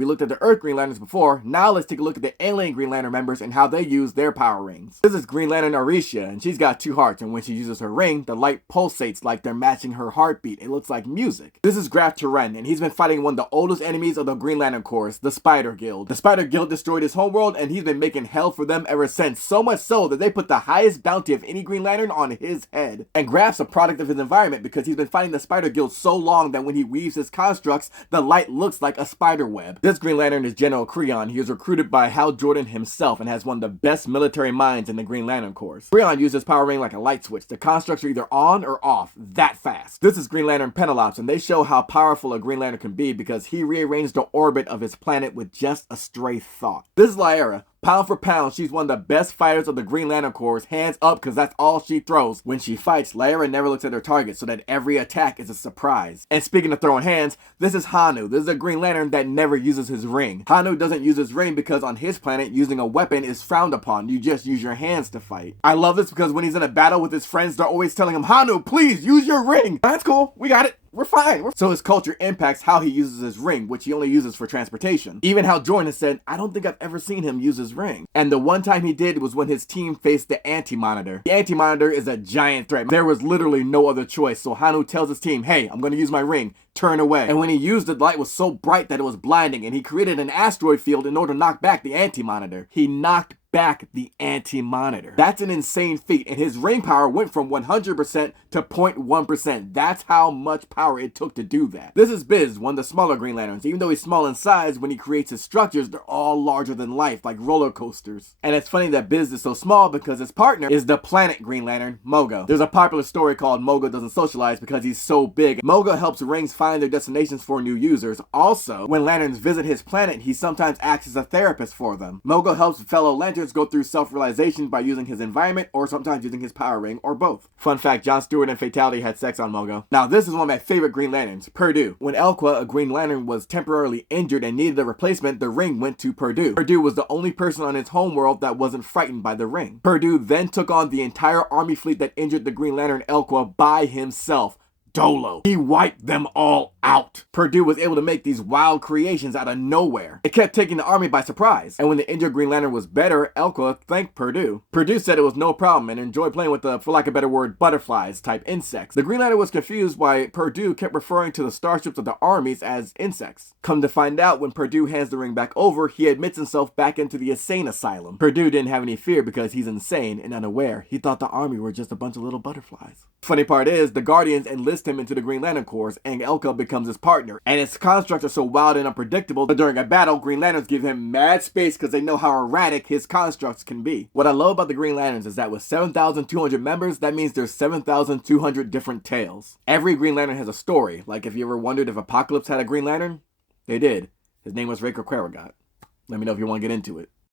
We looked at the Earth Green Lanterns before, now let's take a look at the alien Green Lantern members and how they use their power rings. This is Green Lantern Aricia, and she's got 2 hearts, and when she uses her ring, the light pulsates like they're matching her heartbeat. It looks like music. This is Graf Turen, and he's been fighting one of the oldest enemies of the Green Lantern Corps, the Spider Guild. The Spider Guild destroyed his homeworld, and he's been making hell for them ever since, so much so that they put the highest bounty of any Green Lantern on his head. And Graf's a product of his environment because he's been fighting the Spider Guild so long that when he weaves his constructs, the light looks like a spider web. This Green Lantern is General Creon. He was recruited by Hal Jordan himself and has one of the best military minds in the Green Lantern Corps. Creon uses power ring like a light switch. The constructs are either on or off that fast. This is Green Lantern Penelops, and they show how powerful a Green Lantern can be because he rearranged the orbit of his planet with just a stray thought. This is Lyra. Pound for pound, she's one of the best fighters of the Green Lantern Corps, hands up because that's all she throws. When she fights, Lyra never looks at her target so that every attack is a surprise. And speaking of throwing hands, this is Hanu. This is a Green Lantern that never uses his ring. Hanu doesn't use his ring because on his planet, using a weapon is frowned upon. You just use your hands to fight. I love this because when he's in a battle with his friends, they're always telling him, Hanu, please use your ring. That's cool. We got it. We're fine. So his culture impacts how he uses his ring, which he only uses for transportation. Even Hal Jordan has said, I don't think I've ever seen him use his ring. And the one time he did was when his team faced the Anti-Monitor. The Anti-Monitor is a giant threat. There was literally no other choice. So Hanu tells his team, hey, I'm going to use my ring. Turn away. And when he used it, the light was so bright that it was blinding, and he created an asteroid field in order to knock back the Anti-Monitor. He knocked back the Anti-Monitor. That's an insane feat, and his ring power went from 100% to 0.1%. That's how much power it took to do that. This is Biz, one of the smaller Green Lanterns. Even though he's small in size, when he creates his structures, they're all larger than life, like roller coasters. And it's funny that Biz is so small because his partner is the planet Green Lantern, Mogo. There's a popular story called Mogo Doesn't Socialize because he's so big. Mogo helps rings find their destinations for new users. Also, when Lanterns visit his planet, he sometimes acts as a therapist for them. Mogo helps fellow Lanterns go through self-realization by using his environment or sometimes using his power ring or both. Fun fact, Jon Stewart and Fatality had sex on Mogo. Now this is one of my favorite Green Lanterns, Perdue. When Elqua, a Green Lantern, was temporarily injured and needed a replacement, the ring went to Perdue. Perdue was the only person on his homeworld that wasn't frightened by the ring. Perdue then took on the entire army fleet that injured the Green Lantern Elqua by himself. Dolo. He wiped them all out. Perdue was able to make these wild creations out of nowhere. It kept taking the army by surprise. And when the injured Green Lantern was better, Elqua thanked Perdue. Perdue said it was no problem and enjoyed playing with the, for lack of a better word, butterflies type insects. The Green Lantern was confused why Perdue kept referring to the starships of the armies as insects. Come to find out, when Perdue hands the ring back over, he admits himself back into the insane asylum. Perdue didn't have any fear because he's insane and unaware. He thought the army were just a bunch of little butterflies. Funny part is, the Guardians enlist him into the Green Lantern Corps, and Elqua becomes his partner. And his constructs are so wild and unpredictable that during a battle, Green Lanterns give him mad space because they know how erratic his constructs can be. What I love about the Green Lanterns is that with 7,200 members, that means there's 7,200 different tales. Every Green Lantern has a story. Like if you ever wondered if Apocalypse had a Green Lantern, they did. His name was Raker Queragot. Let me know if you want to get into it.